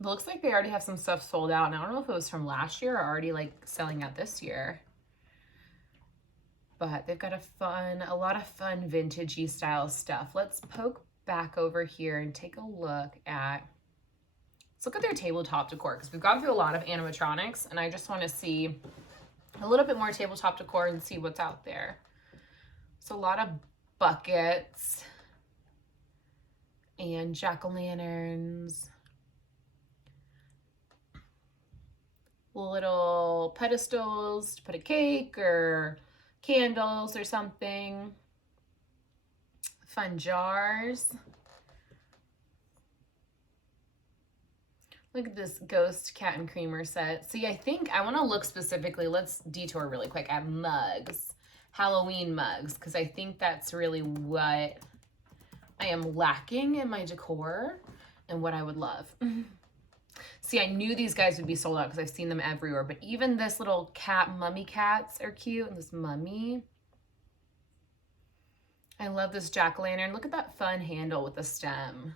It looks like they already have some stuff sold out, and I don't know if it was from last year or already like selling out this year. But they've got a lot of fun vintagey style stuff. Let's poke back over here and take a look at, let's look at their tabletop decor, because we've gone through a lot of animatronics, and I just want to see a little bit more tabletop decor and see what's out there. So a lot of buckets and jack-o'-lanterns, little pedestals to put a cake or candles or something, fun jars. Look at this ghost cat and creamer set. See, I think I want to look specifically, let's detour really quick, at mugs, Halloween mugs, because I think that's really what I am lacking in my decor and what I would love. See, I knew these guys would be sold out because I've seen them everywhere, but even this little cat, mummy cats are cute, and this mummy. I love this jack-o'-lantern. Look at that fun handle with the stem.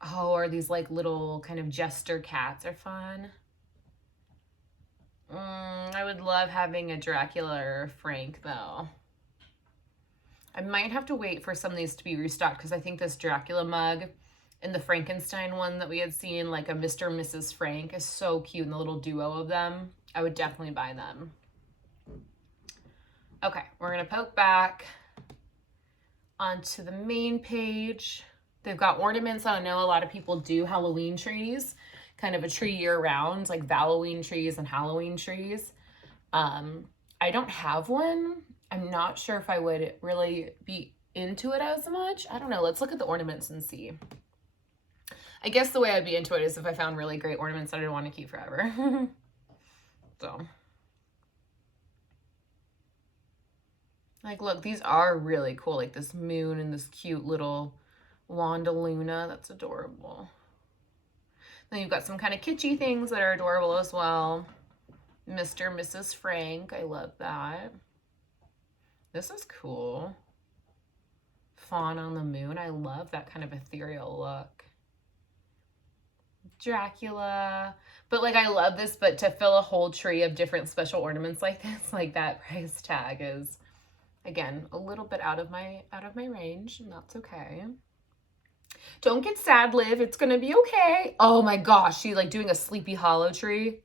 Oh, or these like little kind of jester cats are fun. I would love having a Dracula or a Frank though. I might have to wait for some of these to be restocked because I think this Dracula mug and the Frankenstein one that we had seen, like a Mr. and Mrs. Frank, is so cute, and the little duo of them. I would definitely buy them. Okay, we're gonna poke back onto the main page. They've got ornaments. I know a lot of people do Halloween trees, kind of a tree year round, like Halloween trees and Halloween trees. I don't have one. I'm not sure if I would really be into it as much. I don't know. Let's look at the ornaments and see. I guess the way I'd be into it is if I found really great ornaments that I'd want to keep forever. So. Like, look, these are really cool. Like this moon and this cute little Wanda Luna. That's adorable. Then you've got some kind of kitschy things that are adorable as well. Mr. and Mrs. Frank. I love that. This is cool. Fawn on the moon. I love that kind of ethereal look. Dracula. But like, I love this, but to fill a whole tree of different special ornaments like this, like that price tag is, again, a little bit out of my range, and that's okay. Don't get sad, Liv. It's gonna be okay. Oh my gosh, she's like doing a Sleepy Hollow tree.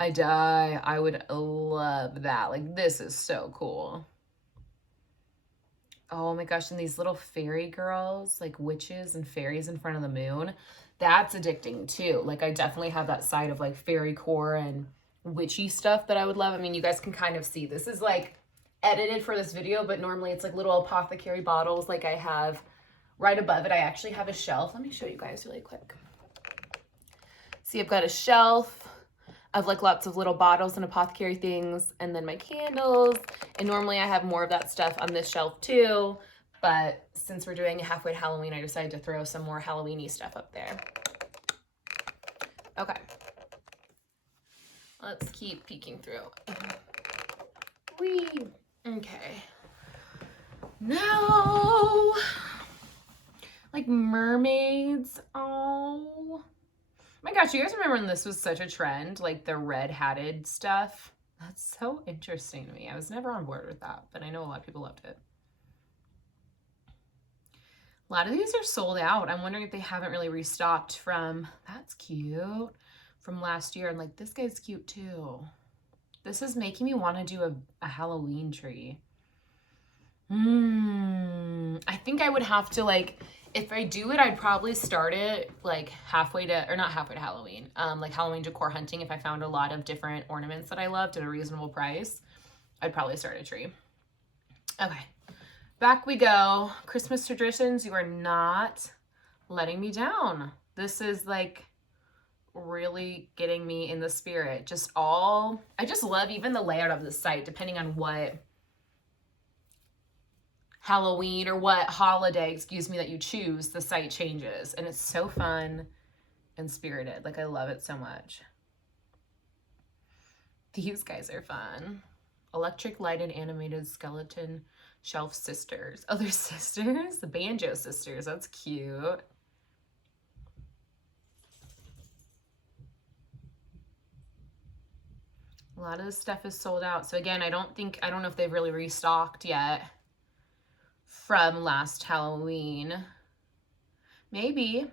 I die. I would love that. Like, this is so cool. Oh my gosh, and these little fairy girls, like witches and fairies in front of the moon. That's addicting too. Like, I definitely have that side of like fairy core and witchy stuff that I would love. I mean, you guys can kind of see this is like edited for this video, but normally it's like little apothecary bottles like I have right above it. I actually have a shelf. Let me show you guys really quick. See, I've got a shelf of like lots of little bottles and apothecary things, and then my candles. And normally I have more of that stuff on this shelf too. But since we're doing a halfway to Halloween, I decided to throw some more Halloween-y stuff up there. Okay. Let's keep peeking through. Whee! Okay. Now, like mermaids. Oh my gosh, you guys remember when this was such a trend? Like the red-hatted stuff? That's so interesting to me. I was never on board with that, but I know a lot of people loved it. A lot of these are sold out. I'm wondering if they haven't really restocked from, that's cute, from last year. And like, this guy's cute too. This is making me want to do a Halloween tree. I think I would have to like, if I do it, I'd probably start it like halfway to, or not halfway to Halloween, like Halloween decor hunting. If I found a lot of different ornaments that I loved at a reasonable price, I'd probably start a tree. Okay. Back we go. Christmas traditions, you are not letting me down. This is like really getting me in the spirit. I just love even the layout of the site, depending on what Halloween or what holiday, excuse me, that you choose, the site changes. And it's so fun and spirited. Like, I love it so much. These guys are fun. Electric lighted animated skeleton shelf sisters. Oh, they're sisters? The Banjo sisters. That's cute. A lot of this stuff is sold out. So again, I don't know if they've really restocked yet from last Halloween. Maybe.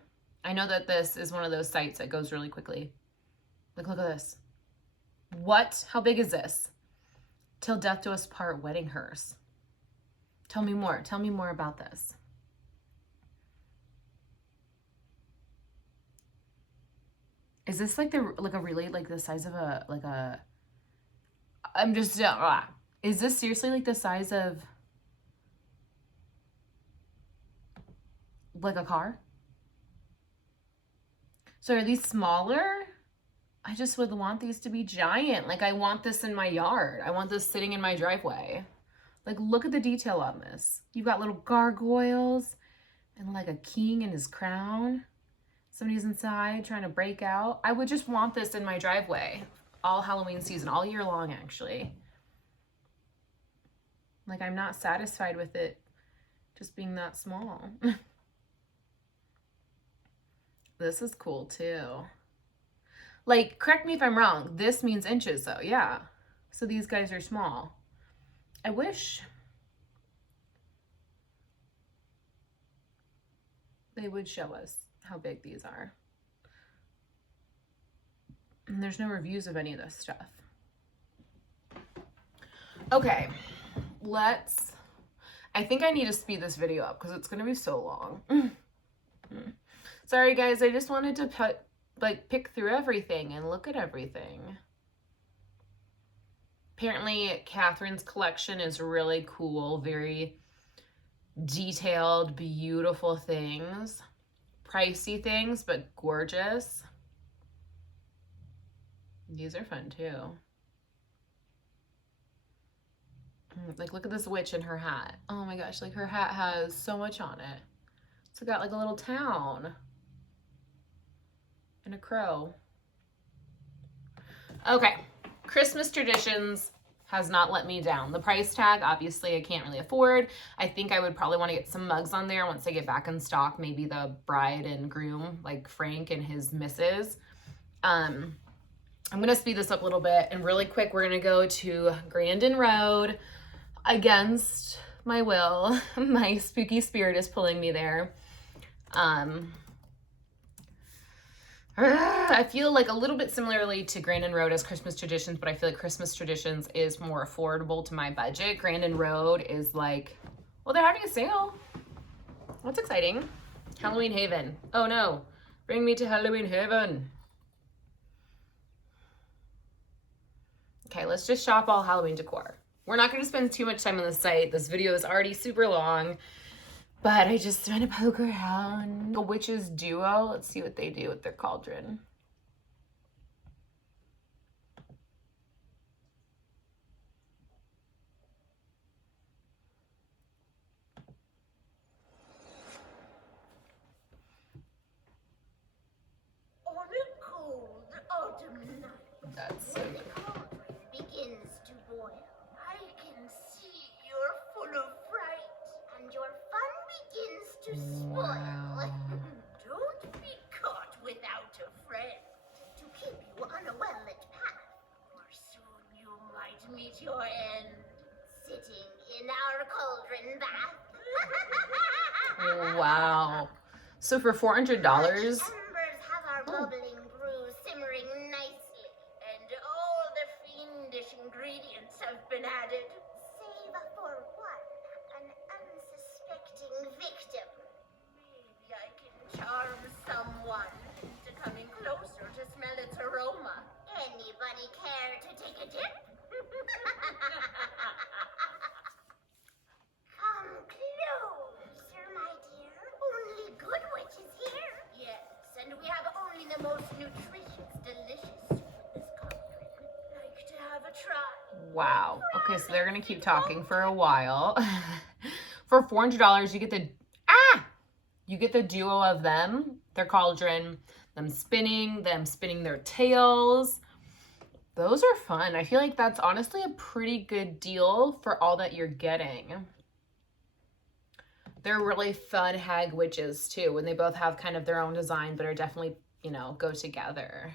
I know that this is one of those sites that goes really quickly. Look at this. What? How big is this? Till Death Do Us Part wedding hearse. Tell me more. Tell me more about this. Is this like a really like the size of is this seriously like the size of like a car? So are these smaller? I just would want these to be giant. Like, I want this in my yard. I want this sitting in my driveway. Like, look at the detail on this. You've got little gargoyles and like a king in his crown. Somebody's inside trying to break out. I would just want this in my driveway all Halloween season, all year long, actually. Like, I'm not satisfied with it just being that small. This is cool too. Like, correct me if I'm wrong, this means inches though, yeah. So these guys are small. I wish they would show us how big these are. And there's no reviews of any of this stuff. Okay, I think I need to speed this video up because it's gonna be so long. Sorry guys, I just wanted to pick through everything and look at everything. Apparently Catherine's collection is really cool, very detailed, beautiful things. Pricey things, but gorgeous. These are fun too. Like, look at this witch in her hat. Oh my gosh, like her hat has so much on it. It's got like a little town. And a crow. Okay, Christmas traditions has not let me down. The price tag, obviously I can't really afford. I think I would probably want to get some mugs on there once they get back in stock. Maybe the bride and groom, like Frank and his missus. I'm gonna speed this up a little bit, and really quick, we're gonna go to Grandin Road. Against my will, my spooky spirit is pulling me there. I feel like a little bit similarly to Grandin Road as Christmas Traditions, but I feel like Christmas Traditions is more affordable to my budget. Grandin Road is like, well, they're having a sale. That's exciting. Halloween Haven. Oh no, bring me to Halloween Haven. Okay, let's just shop all Halloween decor. We're not going to spend too much time on the site. This video is already super long, but I just want to poke around. The Witches Duo. Let's see what they do with their cauldron. On a cold autumn night, That's so when the cauldron begins to boil, I can see you're full of fright, and your fun begins to spoil. Wow. Don't be caught without a friend to keep you on a well-lit path, for soon you might meet your end, sitting in our cauldron bath. Wow. So for $400, Embers have our bubbling brew simmering nicely, and all the fiendish ingredients have been added. Save for one, an unsuspecting victim. Maybe I can charm someone into coming closer to smell its aroma. Anybody care to take a dip? Come closer, my dear. Only good witches here. Yes, and we have only the most nutritious, delicious soup in this cauldron. Like to have a try? wow. Okay, so they're going to keep talking for a while. For $400, you get the duo of them, their cauldron, them spinning their tails. Those are fun. I feel like that's honestly a pretty good deal for all that you're getting. They're really fun hag witches too, and they both have kind of their own design, but are definitely, you know, go together.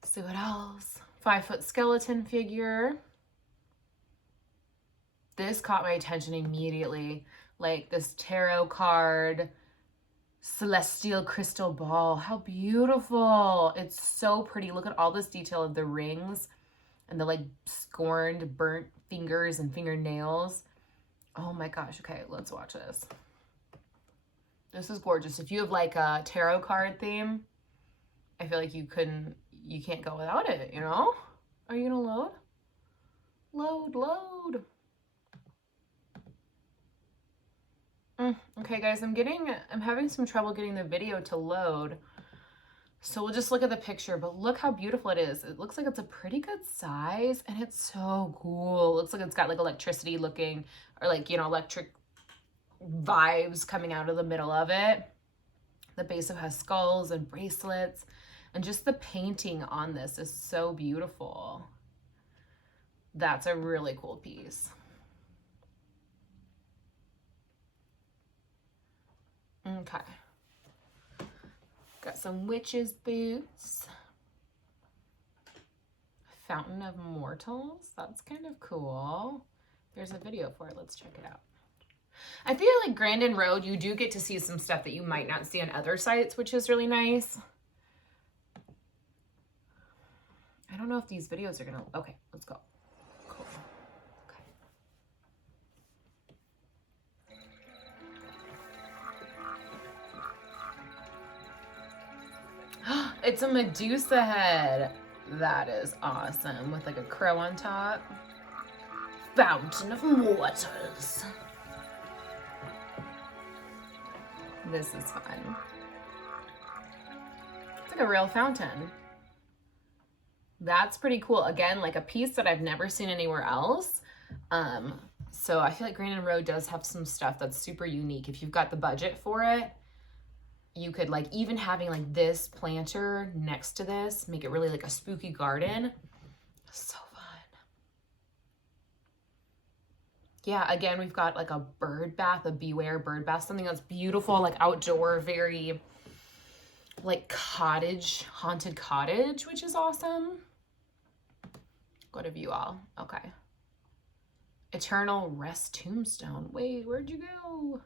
Let's see what else. 5-foot skeleton figure. This caught my attention immediately. Like this tarot card, celestial crystal ball. How beautiful. It's so pretty. Look at all this detail of the rings and the like scorned burnt fingers and fingernails. Oh my gosh. Okay, let's watch this. This is gorgeous. If you have like a tarot card theme, I feel like you can't go without it, you know? Are you gonna load? Load. Okay guys, I'm having some trouble getting the video to load. So we'll just look at the picture, but look how beautiful it is. It looks like it's a pretty good size and it's so cool. It looks like it's got like electricity looking, or like, you know, electric vibes coming out of the middle of it. The base of has skulls and bracelets, and just the painting on this is so beautiful. That's a really cool piece. Okay. Got some witches' boots. Fountain of Mortals. That's kind of cool. There's a video for it. Let's check it out. I feel like Grandin Road, you do get to see some stuff that you might not see on other sites, which is really nice. I don't know if these videos are gonna, okay, let's go. Cool. Okay. It's a Medusa head. That is awesome, with like a crow on top. Fountain of Waters. This is fun. It's like a real fountain. That's pretty cool. Again, like a piece that I've never seen anywhere else. So I feel like Grandin Road does have some stuff that's super unique. If you've got the budget for it, you could like even having like this planter next to this, make it really like a spooky garden. So fun. Yeah, again, we've got like a bird bath, a beware bird bath, something that's beautiful, like outdoor, very like cottage, haunted cottage, which is awesome. What have you all? Okay. Eternal Rest Tombstone. Wait, where'd you go?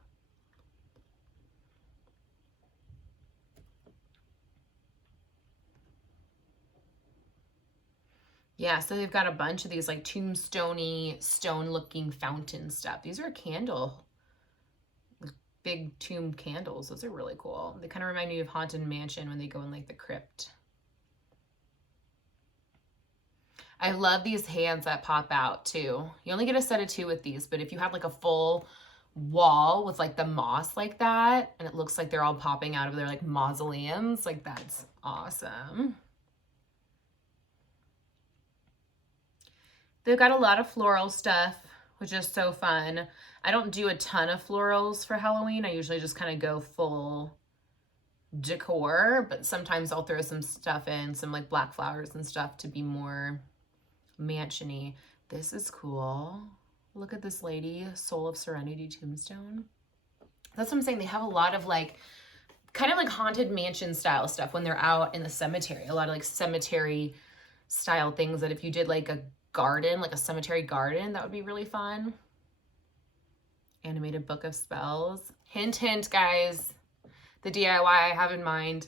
Yeah, so they've got a bunch of these like tombstone-y, stone-looking fountain stuff. These are candle, big tomb candles. Those are really cool. They kind of remind me of Haunted Mansion when they go in like the crypt. I love these hands that pop out too. You only get a set of 2 with these, but if you have like a full wall with like the moss like that, and it looks like they're all popping out of their like mausoleums, like that's awesome. They've got a lot of floral stuff, which is so fun. I don't do a ton of florals for Halloween. I usually just kind of go full decor, but sometimes I'll throw some stuff in, some like black flowers and stuff to be more mansion-y. This is cool. Look at this lady, Soul of Serenity tombstone. That's what I'm saying. They have a lot of like, kind of like haunted mansion style stuff when they're out in the cemetery. A lot of like cemetery style things that if you did like a garden, like a cemetery garden, that would be really fun. Animated book of spells. Hint, hint, guys. The DIY I have in mind,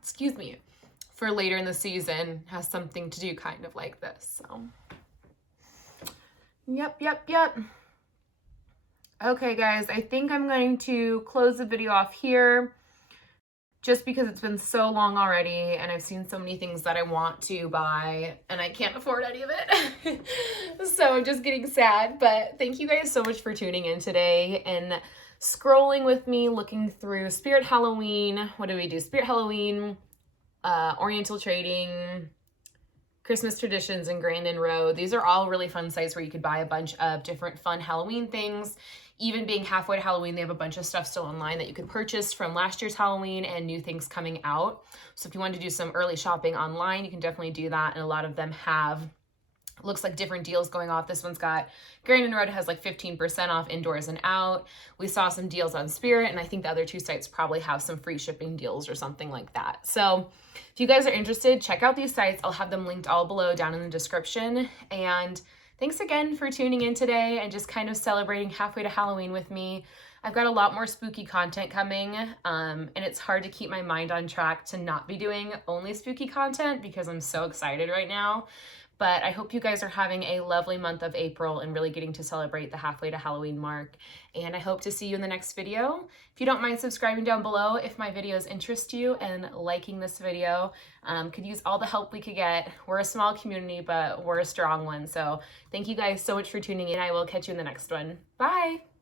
excuse me, for later in the season has something to do kind of like this. So, yep. Okay, guys, I think I'm going to close the video off here just because it's been so long already and I've seen so many things that I want to buy and I can't afford any of it. So I'm just getting sad, but thank you guys so much for tuning in today and scrolling with me, looking through Spirit Halloween. What do we do? Spirit Halloween, Oriental Trading, Christmas Traditions, and Grandin Road. These are all really fun sites where you could buy a bunch of different fun Halloween things. Even being halfway to Halloween, they have a bunch of stuff still online that you could purchase from last year's Halloween and new things coming out. So if you want to do some early shopping online, you can definitely do that. And a lot of them have, looks like different deals going off. This one's got, Grandin Road has like 15% off indoors and out. We saw some deals on Spirit, and I think the other 2 sites probably have some free shipping deals or something like that. So if you guys are interested, check out these sites. I'll have them linked all below down in the description. And thanks again for tuning in today and just kind of celebrating halfway to Halloween with me. I've got a lot more spooky content coming, and it's hard to keep my mind on track to not be doing only spooky content because I'm so excited right now. But I hope you guys are having a lovely month of April and really getting to celebrate the halfway to Halloween mark. And I hope to see you in the next video. If you don't mind subscribing down below if my videos interest you and liking this video. Could use all the help we could get. We're a small community, but we're a strong one. So thank you guys so much for tuning in. I will catch you in the next one. Bye.